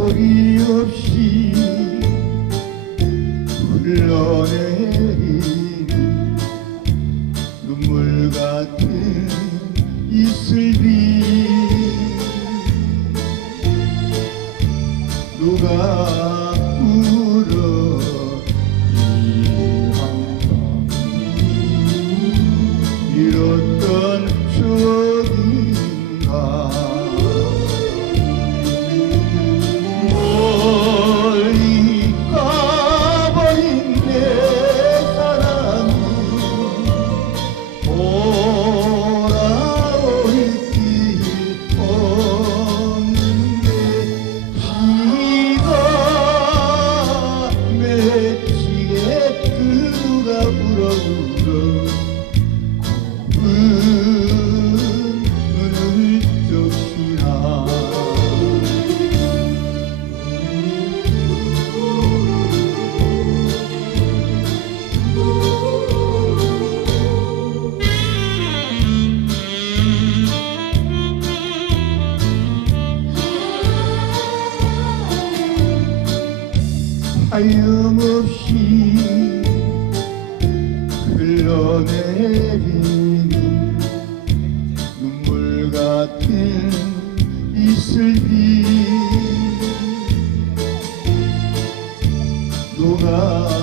소리 없이 흘러내리는 눈물 같은 이슬비. 누가 울어 이 한밤 잃었 하염없이 흘러내리는 눈물 같은 이슬비 누가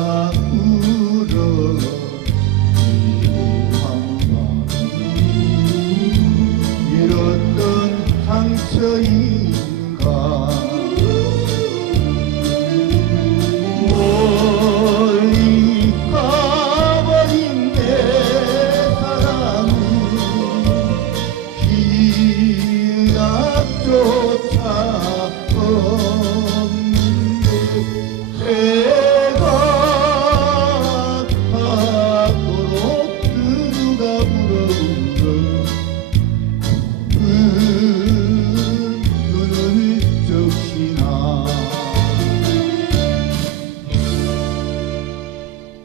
চোখ